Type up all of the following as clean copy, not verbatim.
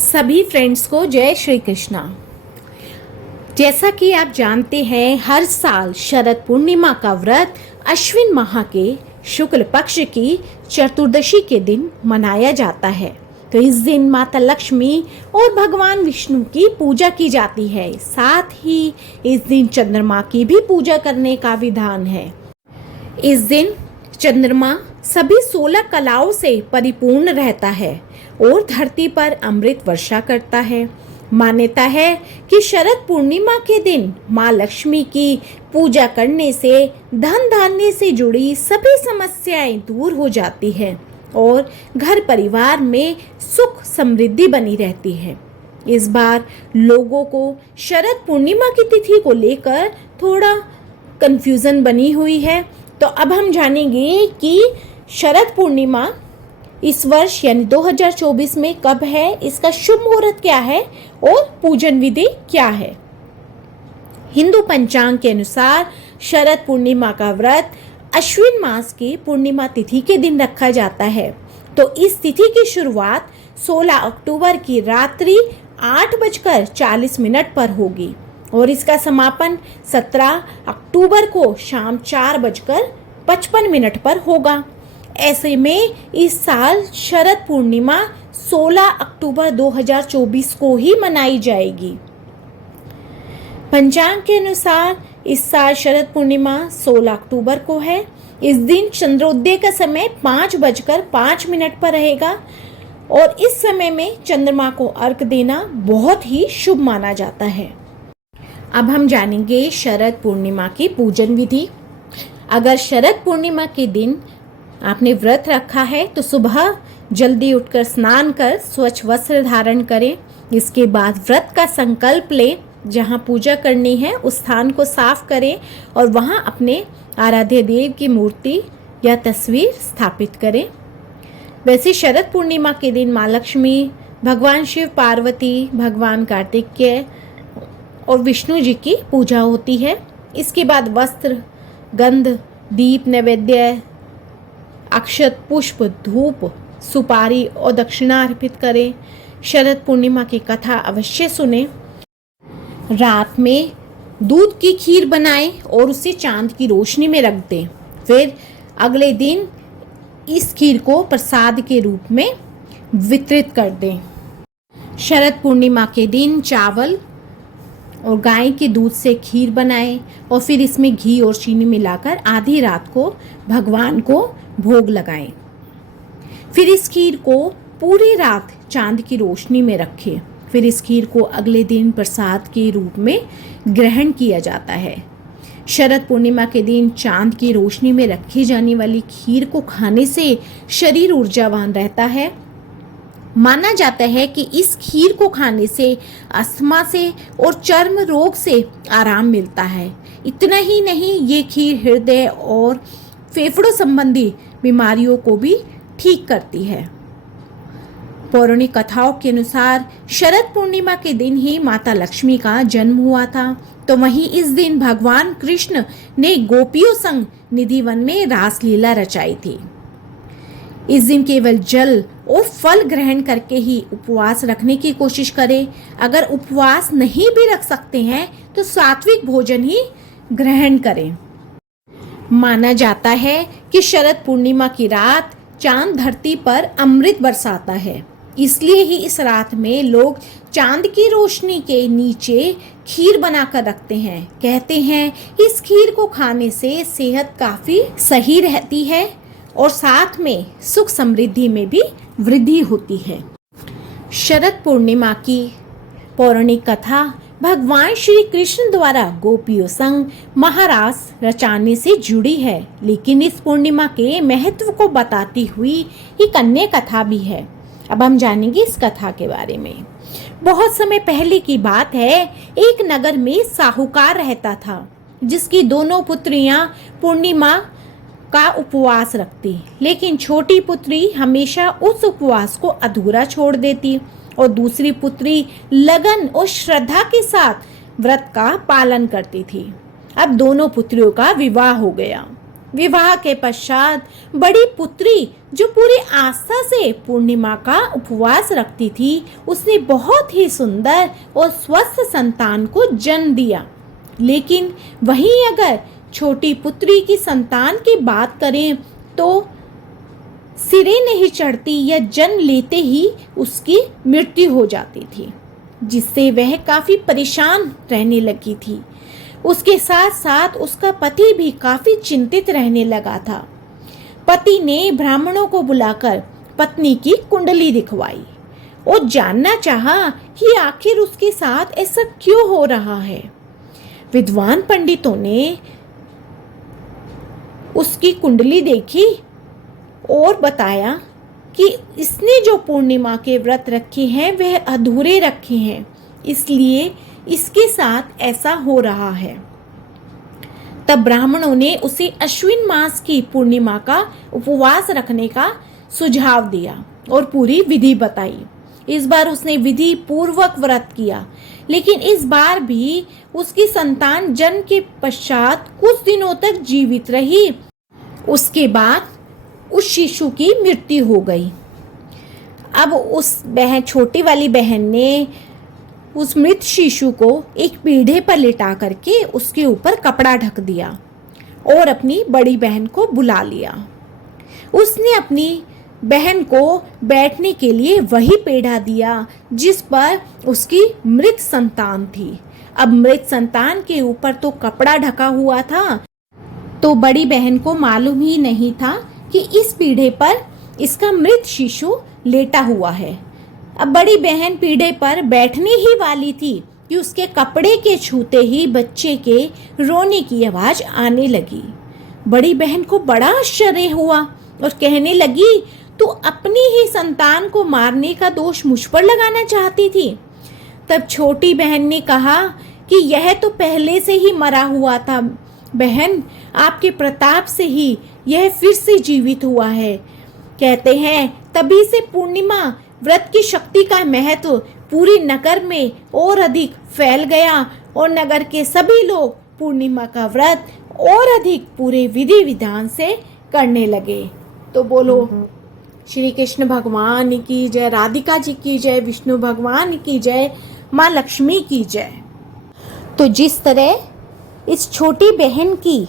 सभी फ्रेंड्स को जय श्री कृष्णा। जैसा कि आप जानते हैं, हर साल शरद पूर्णिमा का व्रत अश्विन माह के शुक्ल पक्ष की चतुर्दशी के दिन मनाया जाता है। तो इस दिन माता लक्ष्मी और भगवान विष्णु की पूजा की जाती है। साथ ही इस दिन चंद्रमा की भी पूजा करने का विधान है। इस दिन चंद्रमा सभी 16 कलाओं से परिपूर्ण रहता है और धरती पर अमृत वर्षा करता है। मान्यता है कि शरद पूर्णिमा के दिन माँ लक्ष्मी की पूजा करने से धन धान्य से जुड़ी सभी समस्याएं दूर हो जाती है और घर परिवार में सुख समृद्धि बनी रहती है। इस बार लोगों को शरद पूर्णिमा की तिथि को लेकर थोड़ा कंफ्यूजन बनी हुई है। तो अब हम जानेंगे कि शरद पूर्णिमा इस वर्ष यानी 2024 में कब है, इसका शुभ मुहूर्त क्या है और पूजन विधि क्या है। हिंदू पंचांग के अनुसार शरद पूर्णिमा का व्रत अश्विन मास की पूर्णिमा तिथि के दिन रखा जाता है। तो इस तिथि की शुरुआत 16 अक्टूबर की रात्रि 8:40 पर होगी और इसका समापन 17 अक्टूबर को शाम 4:55 पर होगा। ऐसे में इस साल शरद पूर्णिमा 16 अक्टूबर 2024 को ही मनाई जाएगी। पंचांग के अनुसार इस साल शरद पूर्णिमा 16 अक्टूबर को है। इस दिन चंद्रोदय का समय 5:05 पर रहेगा और इस समय में चंद्रमा को अर्घ देना बहुत ही शुभ माना जाता है। अब हम जानेंगे शरद पूर्णिमा की पूजन विधि। अगर शरद पूर्णिमा के दिन आपने व्रत रखा है तो सुबह जल्दी उठकर स्नान कर स्वच्छ वस्त्र धारण करें। इसके बाद व्रत का संकल्प लें। जहां पूजा करनी है उस स्थान को साफ करें और वहां अपने आराध्य देव की मूर्ति या तस्वीर स्थापित करें। वैसे शरद पूर्णिमा के दिन माँ लक्ष्मी, भगवान शिव पार्वती, भगवान कार्तिकेय और विष्णु जी की पूजा होती है। इसके बाद वस्त्र, गंध, दीप, नैवेद्य, अक्षत, पुष्प, धूप, सुपारी और दक्षिणा अर्पित करें। शरद पूर्णिमा की कथा अवश्य सुने। रात में दूध की खीर बनाएं और उसे चांद की रोशनी में रख दें। फिर अगले दिन इस खीर को प्रसाद के रूप में वितरित कर दें। शरद पूर्णिमा के दिन चावल और गाय के दूध से खीर बनाएं और फिर इसमें घी और चीनी मिलाकर आधी रात को भगवान को भोग लगाएं। फिर इस खीर को पूरी रात चांद की रोशनी में रखें। फिर इस खीर को अगले दिन प्रसाद के रूप में ग्रहण किया जाता है। शरद पूर्णिमा के दिन चांद की रोशनी में रखी जाने वाली खीर को खाने से शरीर ऊर्जावान रहता है। माना जाता है कि इस खीर को खाने से अस्थमा से और चर्म रोग से आराम मिलता है। इतना ही नहीं, ये खीर हृदय और फेफड़ों संबंधी बीमारियों को भी ठीक करती है। पौराणिक कथाओं के अनुसार शरद पूर्णिमा के दिन ही माता लक्ष्मी का जन्म हुआ था। तो वहीं इस दिन भगवान कृष्ण ने गोपियों संग निधिवन में रासलीला रचाई थी। इस दिन केवल जल और फल ग्रहण करके ही उपवास रखने की कोशिश करें। अगर उपवास नहीं भी रख सकते हैं तो सात्विक भोजन ही ग्रहण करें। माना जाता है कि शरद पूर्णिमा की रात चांद धरती पर अमृत बरसाता है। इसलिए ही इस रात में लोग चांद की रोशनी के नीचे खीर बनाकर रखते हैं। कहते हैं इस खीर को खाने से सेहत काफी सही रहती है और साथ में सुख समृद्धि में भी वृद्धि होती है। शरद पूर्णिमा की पौराणिक कथा भगवान श्री कृष्ण द्वारा गोपियों संग महारास रचाने से जुड़ी है, लेकिन इस पूर्णिमा के महत्व को बताती हुई एक अन्य कथा भी है। अब हम जानेंगे इस कथा के बारे में। बहुत समय पहले की बात है, एक नगर में साहूकार रहता था जिसकी दोनों पुत्रियां पूर्णिमा का उपवास रखती, लेकिन छोटी पुत्री हमेशा उस उपवास को अधूरा छोड़ देती और दूसरी पुत्री लगन और श्रद्धा के साथ व्रत का पालन करती थी। अब दोनों पुत्रियों का विवाह हो गया। विवाह के पश्चात बड़ी पुत्री जो पूरी आस्था से पूर्णिमा का उपवास रखती थी, उसने बहुत ही सुंदर और स्वस्थ संतान को जन्म दिया। लेकिन वहीं अगर छोटी पुत्री की संतान की बात करें तो सिरे नहीं चढ़ती या जन्म लेते ही उसकी मृत्यु हो जाती थी, जिससे वह काफ़ी परेशान रहने लगी थी। उसके साथ साथ उसका पति भी काफ़ी चिंतित रहने लगा था। पति ने ब्राह्मणों को बुलाकर पत्नी की कुंडली दिखवाई और जानना चाहा कि आखिर उसके साथ ऐसा क्यों हो रहा है। विद्वान पंडितों ने उसकी कुंडली देखी और बताया कि इसने जो पूर्णिमा के व्रत रखे हैं वह अधूरे रखे हैं, इसलिए इसके साथ ऐसा हो रहा है। तब ब्राह्मणों ने उसे अश्विन मास की पूर्णिमा का उपवास रखने का सुझाव दिया और पूरी विधि बताई। इस बार उसने विधि पूर्वक व्रत किया, लेकिन इस बार भी उसकी संतान जन्म के पश्चात कुछ दिनों तक जीवित रही। उसके बाद उस शिशु की मृत्यु हो गई। अब उस छोटी वाली बहन ने उस मृत शिशु को एक पीढ़े पर लिटा करके उसके ऊपर कपड़ा ढक दिया और अपनी बड़ी बहन को बुला लिया। उसने अपनी बहन को बैठने के लिए वही पेढ़ा दिया जिस पर उसकी मृत संतान थी। अब मृत संतान के ऊपर तो कपड़ा ढका हुआ था, तो बड़ी बहन को मालूम ही नहीं था कि इस पीढ़े पर इसका मृत शिशु लेटा हुआ है। अब बड़ी बहन पीढ़े पर बैठने ही वाली थी कि उसके कपड़े के छूते ही बच्चे के रोने की आवाज़ आने लगी। बड़ी बहन को बड़ा आश्चर्य हुआ और कहने लगी, तू अपनी ही संतान को मारने का दोष मुझ पर लगाना चाहती थी। तब छोटी बहन ने कहा कि यह तो पहले से ही मरा हुआ था बहन, आपके प्रताप से ही यह फिर से जीवित हुआ है। कहते हैं तभी से पूर्णिमा व्रत की शक्ति का महत्व पूरी नगर में और अधिक फैल गया और नगर के सभी लोग पूर्णिमा का व्रत और अधिक पूरे विधि विधान से करने लगे। तो बोलो श्री कृष्ण भगवान की जय, राधिका जी की जय, विष्णु भगवान की जय, माँ लक्ष्मी की जय। तो जिस तरह इस छोटी बहन की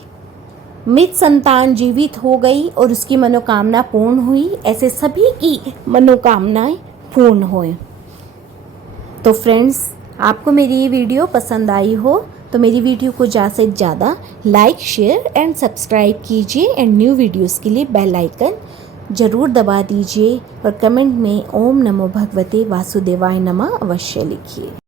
मृत संतान जीवित हो गई और उसकी मनोकामना पूर्ण हुई, ऐसे सभी की मनोकामनाएं पूर्ण हुई। तो फ्रेंड्स, आपको मेरी ये वीडियो पसंद आई हो तो मेरी वीडियो को ज़्यादा से ज़्यादा लाइक, शेयर एंड सब्सक्राइब कीजिए एंड न्यू वीडियोस के लिए बेल आइकन ज़रूर दबा दीजिए और कमेंट में ओम नमो भगवते वासुदेवाय नमः अवश्य लिखिए।